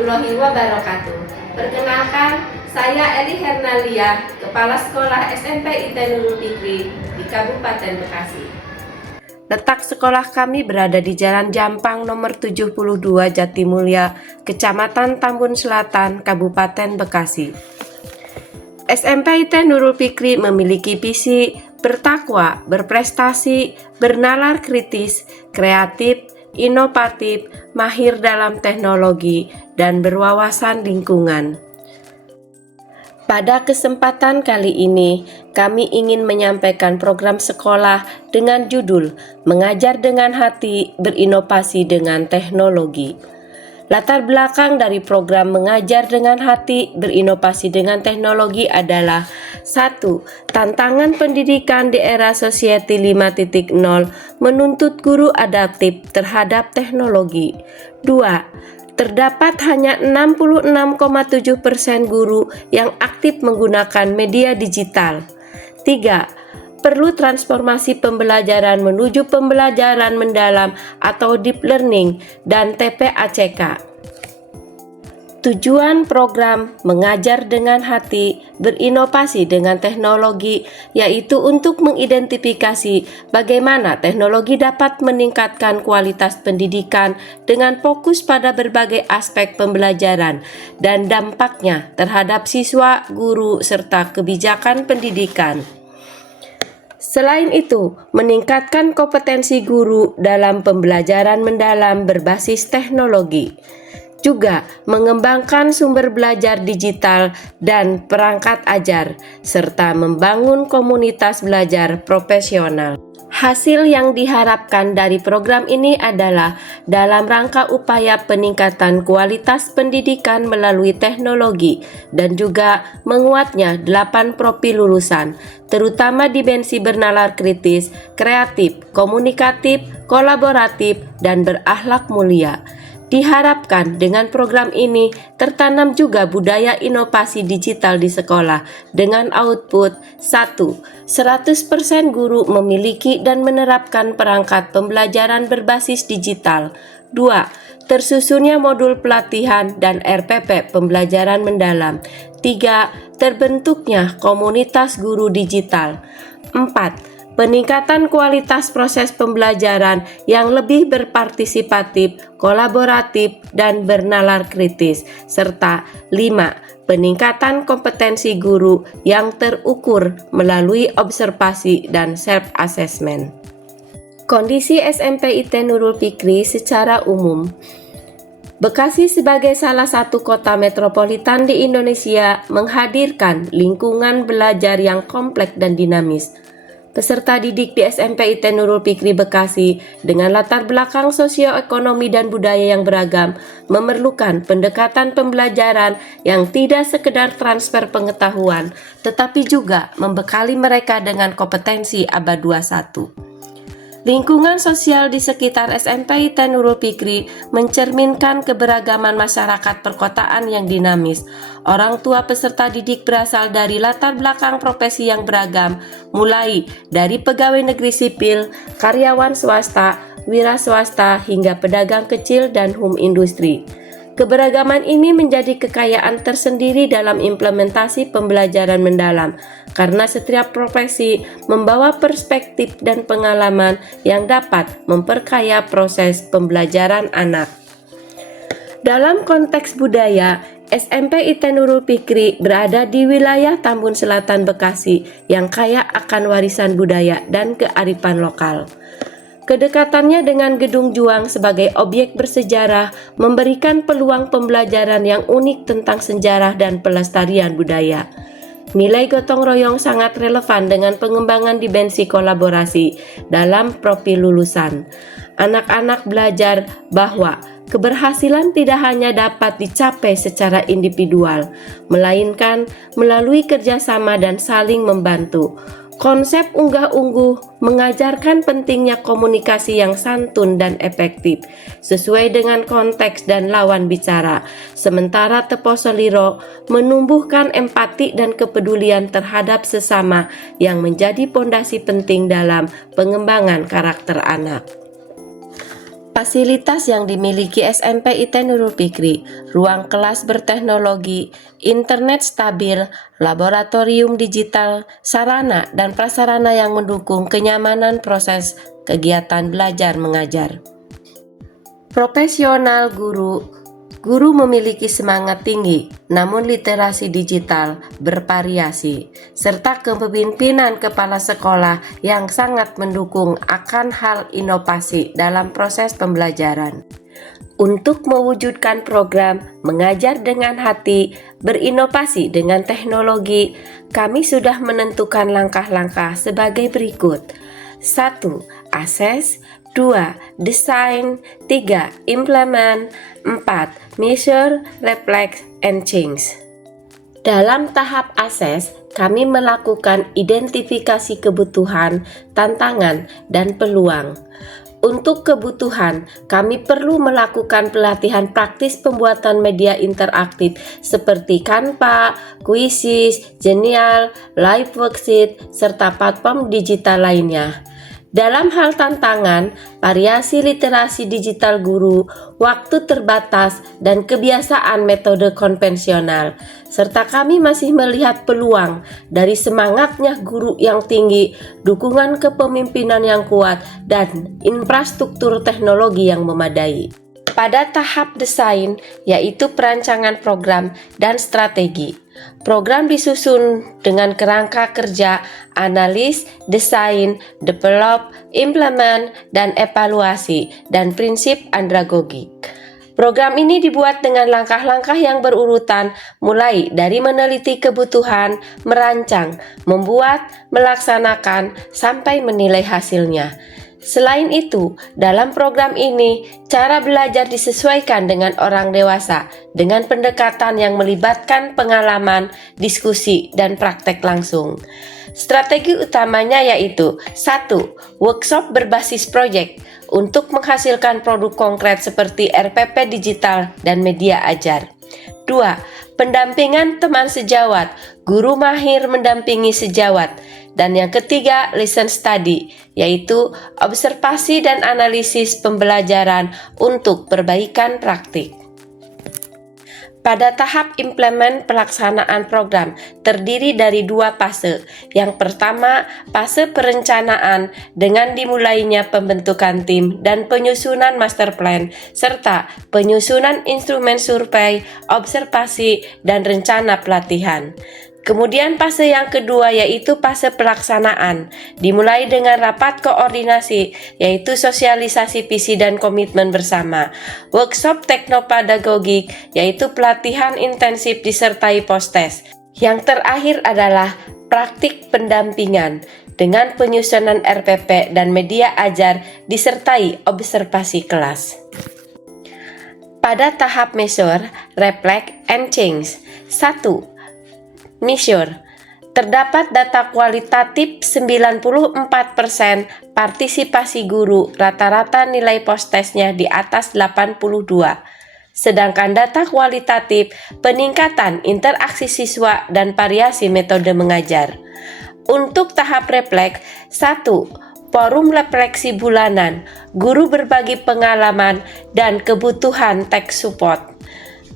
warahmatullahi wabarakatuh. Perkenalkan, saya Eri Hernalia, Kepala Sekolah SMP IT Nurul Fikri di Kabupaten Bekasi. Letak sekolah kami berada di Jalan Jampang nomor 72 Jatimulya, Kecamatan Tambun Selatan, Kabupaten Bekasi. SMP IT Nurul Fikri memiliki visi bertakwa, berprestasi, bernalar kritis, kreatif, inovatif, mahir dalam teknologi, dan berwawasan lingkungan. Pada kesempatan kali ini, kami ingin menyampaikan program sekolah dengan judul Mengajar dengan Hati, Berinovasi dengan Teknologi. Latar belakang dari program Mengajar dengan Hati, Berinovasi dengan Teknologi adalah 1. Tantangan pendidikan di era Society 5.0 menuntut guru adaptif terhadap teknologi. 2. Terdapat hanya 66,7% guru yang aktif menggunakan media digital. 3. Perlu transformasi pembelajaran menuju pembelajaran mendalam atau deep learning dan TPACK. Tujuan program Mengajar dengan Hati, Berinovasi dengan Teknologi yaitu untuk mengidentifikasi bagaimana teknologi dapat meningkatkan kualitas pendidikan dengan fokus pada berbagai aspek pembelajaran dan dampaknya terhadap siswa, guru, serta kebijakan pendidikan. Selain itu, meningkatkan kompetensi guru dalam pembelajaran mendalam berbasis teknologi. Juga mengembangkan sumber belajar digital dan perangkat ajar, serta membangun komunitas belajar profesional. Hasil yang diharapkan dari program ini adalah dalam rangka upaya peningkatan kualitas pendidikan melalui teknologi dan juga menguatnya 8 profil lulusan, terutama dimensi bernalar kritis, kreatif, komunikatif, kolaboratif, dan berakhlak mulia. Diharapkan dengan program ini tertanam juga budaya inovasi digital di sekolah dengan output 1. 100% guru memiliki dan menerapkan perangkat pembelajaran berbasis digital. 2. Tersusunnya modul pelatihan dan RPP pembelajaran mendalam. 3. Terbentuknya komunitas guru digital. 4. Peningkatan kualitas proses pembelajaran yang lebih berpartisipatif, kolaboratif, dan bernalar kritis. Serta 5. Peningkatan kompetensi guru yang terukur melalui observasi dan self-assessment. Kondisi SMP IT Nurul Fikri secara umum. Bekasi sebagai salah satu kota metropolitan di Indonesia menghadirkan lingkungan belajar yang kompleks dan dinamis. Peserta didik di SMP IT Nurul Fikri Bekasi dengan latar belakang sosioekonomi dan budaya yang beragam memerlukan pendekatan pembelajaran yang tidak sekedar transfer pengetahuan, tetapi juga membekali mereka dengan kompetensi abad 21. Lingkungan sosial di sekitar SMP IT Nurul Fikri mencerminkan keberagaman masyarakat perkotaan yang dinamis. Orang tua peserta didik berasal dari latar belakang profesi yang beragam, mulai dari pegawai negeri sipil, karyawan swasta, wira swasta, hingga pedagang kecil dan home industri. Keberagaman ini menjadi kekayaan tersendiri dalam implementasi pembelajaran mendalam, karena setiap profesi membawa perspektif dan pengalaman yang dapat memperkaya proses pembelajaran anak. Dalam konteks budaya, SMP IT Nurul Fikri berada di wilayah Tambun Selatan Bekasi yang kaya akan warisan budaya dan kearifan lokal. Kedekatannya dengan Gedung Juang sebagai objek bersejarah memberikan peluang pembelajaran yang unik tentang sejarah dan pelestarian budaya. Nilai gotong royong sangat relevan dengan pengembangan dimensi kolaborasi dalam profil lulusan. Anak-anak belajar bahwa keberhasilan tidak hanya dapat dicapai secara individual, melainkan melalui kerjasama dan saling membantu. Konsep unggah-ungguh mengajarkan pentingnya komunikasi yang santun dan efektif, sesuai dengan konteks dan lawan bicara. Sementara Teposoliro menumbuhkan empati dan kepedulian terhadap sesama yang menjadi pondasi penting dalam pengembangan karakter anak. Fasilitas yang dimiliki SMP IT Nurul Fikri, ruang kelas berteknologi, internet stabil, laboratorium digital, sarana dan prasarana yang mendukung kenyamanan proses kegiatan belajar mengajar. Profesional guru. Guru memiliki semangat tinggi, namun literasi digital bervariasi, serta kepemimpinan kepala sekolah yang sangat mendukung akan hal inovasi dalam proses pembelajaran. Untuk mewujudkan program mengajar dengan hati, berinovasi dengan teknologi, kami sudah menentukan langkah-langkah sebagai berikut. 1. Akses. 2. Desain. 3. Implement. 4. Measure, reflect, and change. Dalam tahap akses, kami melakukan identifikasi kebutuhan, tantangan, dan peluang. Untuk kebutuhan, kami perlu melakukan pelatihan praktis pembuatan media interaktif seperti Canva, Quizzes, Genial, Live Worksheet, serta platform digital lainnya. Dalam hal tantangan, variasi literasi digital guru, waktu terbatas, dan kebiasaan metode konvensional, serta kami masih melihat peluang dari semangatnya guru yang tinggi, dukungan kepemimpinan yang kuat, dan infrastruktur teknologi yang memadai. Pada tahap desain, yaitu perancangan program dan strategi. Program disusun dengan kerangka kerja, analis, desain, develop, implement, dan evaluasi, dan prinsip andragogik. Program ini dibuat dengan langkah-langkah yang berurutan, mulai dari meneliti kebutuhan, merancang, membuat, melaksanakan, sampai menilai hasilnya. Selain itu, dalam program ini, cara belajar disesuaikan dengan orang dewasa dengan pendekatan yang melibatkan pengalaman, diskusi, dan praktek langsung. Strategi utamanya yaitu 1. Workshop berbasis proyek untuk menghasilkan produk konkret seperti RPP digital dan media ajar. 2. Pendampingan teman sejawat, guru mahir mendampingi sejawat. Dan yang ketiga, lesson study, yaitu observasi dan analisis pembelajaran untuk perbaikan praktik. Pada tahap implement pelaksanaan program terdiri dari 2 fase. Yang pertama, fase perencanaan dengan dimulainya pembentukan tim dan penyusunan master plan, serta penyusunan instrumen survei, observasi, dan rencana pelatihan. Kemudian fase yang kedua yaitu fase pelaksanaan, dimulai dengan rapat koordinasi, yaitu sosialisasi visi dan komitmen bersama, workshop teknopedagogik, yaitu pelatihan intensif disertai post-test. Yang terakhir adalah praktik pendampingan dengan penyusunan RPP dan media ajar disertai observasi kelas. Pada tahap measure, reflect, and change. 1. Measure. Terdapat data kualitatif 94% partisipasi guru, rata-rata nilai post-testnya di atas 82. Sedangkan data kualitatif peningkatan interaksi siswa dan variasi metode mengajar. Untuk tahap refleks, 1. Forum refleksi bulanan, guru berbagi pengalaman dan kebutuhan tech support.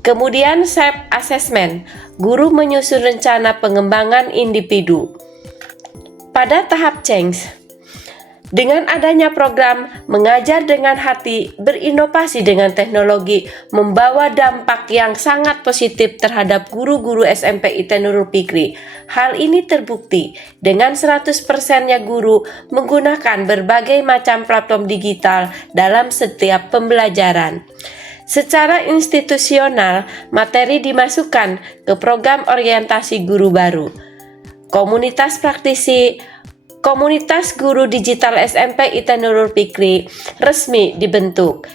Kemudian self-assessment, guru menyusun rencana pengembangan individu. Pada tahap change, dengan adanya program mengajar dengan hati, berinovasi dengan teknologi, membawa dampak yang sangat positif terhadap guru-guru SMP IT Nurul Fikri. Hal ini terbukti dengan 100%-nya guru menggunakan berbagai macam platform digital dalam setiap pembelajaran. Secara institusional, materi dimasukkan ke program orientasi guru baru. Komunitas praktisi, komunitas guru digital SMP IT Nurul Fikri resmi dibentuk.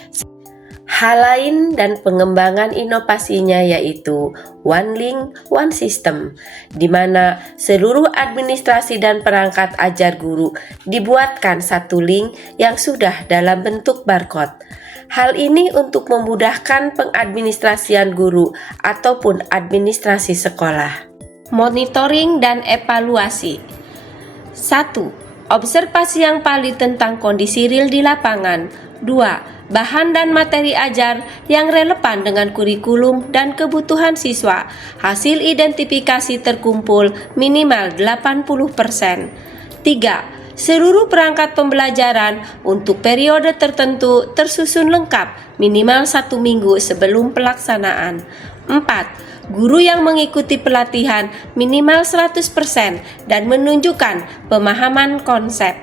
Hal lain dan pengembangan inovasinya yaitu One Link, One System, di mana seluruh administrasi dan perangkat ajar guru dibuatkan satu link yang sudah dalam bentuk barcode. Hal ini untuk memudahkan pengadministrasian guru ataupun administrasi sekolah. Monitoring dan evaluasi. 1. Observasi yang valid tentang kondisi real di lapangan. 2. Bahan dan materi ajar yang relevan dengan kurikulum dan kebutuhan siswa. Hasil identifikasi terkumpul minimal 80%. 3. Seluruh perangkat pembelajaran untuk periode tertentu tersusun lengkap minimal 1 minggu sebelum pelaksanaan. 4. Guru yang mengikuti pelatihan minimal 100% dan menunjukkan pemahaman konsep.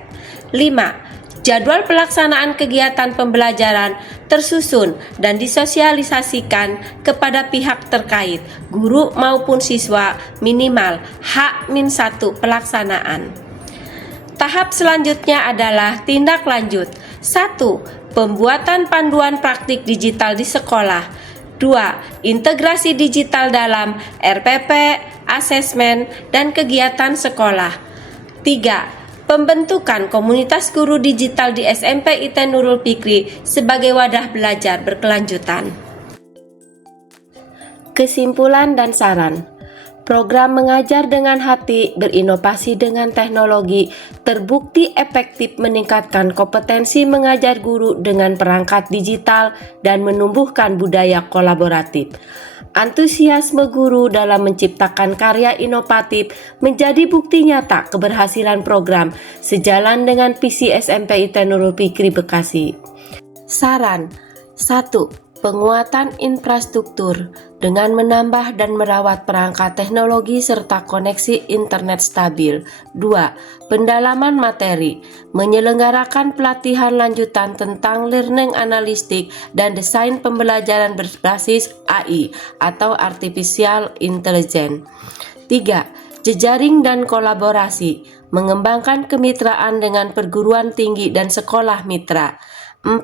5. Jadwal pelaksanaan kegiatan pembelajaran tersusun dan disosialisasikan kepada pihak terkait, guru maupun siswa minimal H-1 pelaksanaan. Tahap selanjutnya adalah tindak lanjut. 1. Pembuatan panduan praktik digital di sekolah. 2. Integrasi digital dalam RPP, asesmen, dan kegiatan sekolah. 3. Pembentukan komunitas guru digital di SMP IT Nurul Fikri sebagai wadah belajar berkelanjutan. Kesimpulan dan saran. Program Mengajar dengan Hati berinovasi dengan teknologi terbukti efektif meningkatkan kompetensi mengajar guru dengan perangkat digital dan menumbuhkan budaya kolaboratif. Antusiasme guru dalam menciptakan karya inovatif menjadi bukti nyata keberhasilan program sejalan dengan visi SMP IT Nurul Fikri Bekasi. Saran 1. Penguatan infrastruktur dengan menambah dan merawat perangkat teknologi serta koneksi internet stabil. 2. Pendalaman materi, menyelenggarakan pelatihan lanjutan tentang learning analistik dan desain pembelajaran berbasis AI atau Artificial Intelligence. 3. Jejaring dan kolaborasi, mengembangkan kemitraan dengan perguruan tinggi dan sekolah mitra. 4.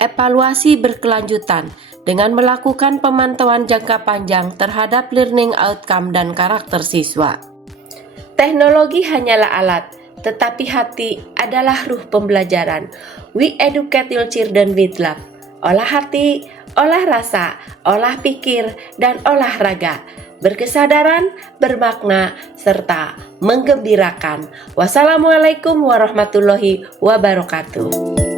Evaluasi berkelanjutan dengan melakukan pemantauan jangka panjang terhadap learning outcome dan karakter siswa. Teknologi hanyalah alat, tetapi hati adalah ruh pembelajaran. We educate your children with love. Olah hati, olah rasa, olah pikir, dan olahraga. Berkesadaran, bermakna, serta menggembirakan. Wassalamualaikum warahmatullahi wabarakatuh.